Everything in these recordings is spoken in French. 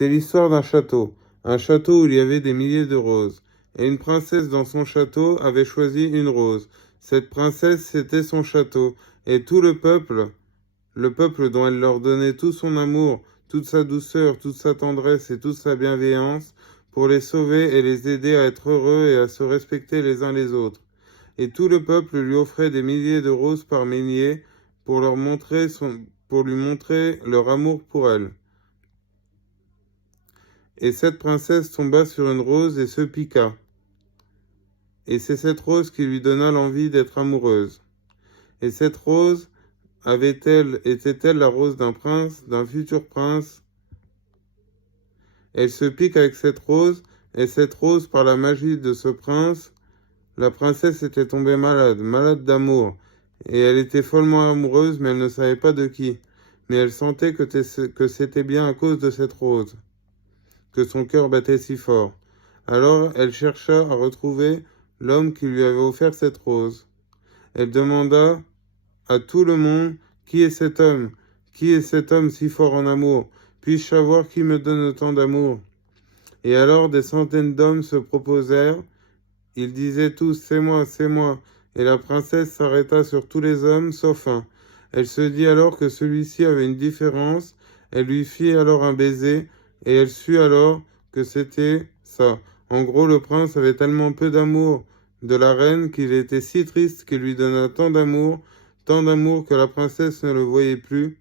C'est l'histoire d'un château. Un château où il y avait des milliers de roses. Et une princesse dans son château avait choisi une rose. Cette princesse, c'était son château. Et tout le peuple dont elle leur donnait tout son amour, toute sa douceur, toute sa tendresse et toute sa bienveillance, pour les sauver et les aider à être heureux et à se respecter les uns les autres. Et tout le peuple lui offrait des milliers de roses par milliers pour pour lui montrer leur amour pour elle. Et cette princesse tomba sur une rose et se piqua. Et c'est cette rose qui lui donna l'envie d'être amoureuse. Et cette rose était-elle la rose d'un prince, d'un futur prince? Elle se pique avec cette rose, et cette rose, par la magie de ce prince, la princesse était tombée malade d'amour, et elle était follement amoureuse, mais elle ne savait pas de qui. Mais elle sentait que c'était bien à cause de cette rose que son cœur battait si fort. Alors elle chercha à retrouver l'homme qui lui avait offert cette rose. Elle demanda à tout le monde, qui est cet homme? Qui est cet homme si fort en amour? Puis-je savoir qui me donne autant d'amour? Et alors des centaines d'hommes se proposèrent. Ils disaient tous, c'est moi, c'est moi. Et la princesse s'arrêta sur tous les hommes, sauf un. Elle se dit alors que celui-ci avait une différence. Elle lui fit alors un baiser, et elle sut alors que c'était ça. En gros, le prince avait tellement peu d'amour de la reine qu'il était si triste qu'il lui donna tant d'amour que la princesse ne le voyait plus.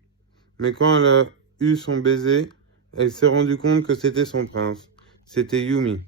Mais quand elle a eu son baiser, elle s'est rendue compte que c'était son prince. C'était Yumi.